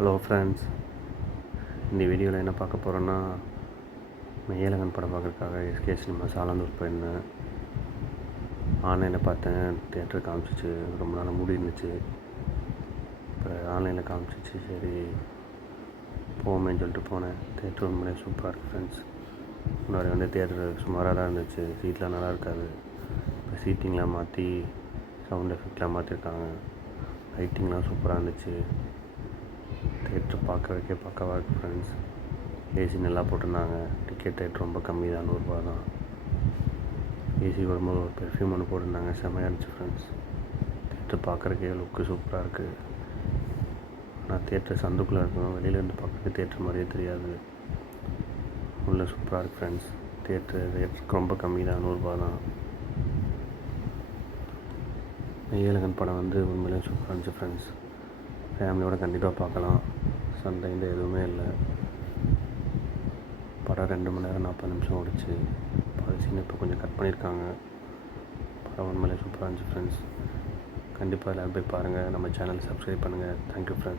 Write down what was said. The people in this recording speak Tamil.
ஹலோ ஃப்ரெண்ட்ஸ், இந்த வீடியோவில் என்ன பார்க்க போகிறோன்னா, மெய்யழகன் படம் பார்க்குறதுக்காக எஸ்கே சினிமாஸ் ஆலந்தூர் போயிருந்தேன். ஆன்லைனில் பார்த்தேன், தியேட்டர் காமிச்சிச்சு. ரொம்ப நாள் மூடி இருந்துச்சு. இப்போ ஆன்லைனில் காமிச்சிச்சு. சரி போமேன்னு சொல்லிட்டு போனேன். தியேட்டர் உண்மையிலே சூப்பராக இருக்குது ஃப்ரெண்ட்ஸ். முன்னாடி வந்து தியேட்டர் சுமாராக தான் இருந்துச்சு. சீட்லாம் நல்லா இருக்காது. இப்போ சீட்டிங்லாம் மாற்றி சவுண்ட் எஃபெக்ட்லாம் மாற்றிருக்காங்க. லைட்டிங்லாம் சூப்பராக இருந்துச்சு. தியேட்டர் பார்க்குறதுக்கே பக்காவாக இருக்குது ஃப்ரெண்ட்ஸ். ஏசி நல்லா போட்டிருந்தாங்க. டிக்கெட் ரேட் ரொம்ப கம்மி தான், நூறுரூபா தான். ஏசி வரும்போது ஒரு பெர்ஃப்யூம் ஒன்று போட்டிருந்தாங்க, செம்மையாக இருந்துச்சு ஃப்ரெண்ட்ஸ். தியேட்டர் பார்க்குறக்கே லுக்கு சூப்பராக இருக்குது. ஆனால் தியேட்டர் சந்துக்குள்ளே இருக்கணும், வெளியிலேருந்து பார்க்குறதுக்கு தியேட்டர் மாதிரியே தெரியாது. உள்ளே சூப்பராக இருக்குது ஃப்ரெண்ட்ஸ். தியேட்டருக்கு ரொம்ப கம்மி தான், நூறுரூபா தான். மெய்யழகன் படம் வந்து உண்மையிலே சூப்பராக இருந்துச்சு ஃப்ரெண்ட்ஸ். ஃபேமிலியோடு கண்டிப்பாக பார்க்கலாம். சண்டை எதுவுமே இல்லை. படம் 2 மணி நேரம் 40 நிமிஷம் ஓடிச்சு. பாதி சீன் இப்போ கொஞ்சம் கட் பண்ணியிருக்காங்க. படம் உண்மையிலே சூப்பராக இருந்துச்சு ஃப்ரெண்ட்ஸ். கண்டிப்பாக எல்லோரும் போய் பாருங்கள். நம்ம சேனலை சப்ஸ்கிரைப் பண்ணுங்கள். Thank you friends.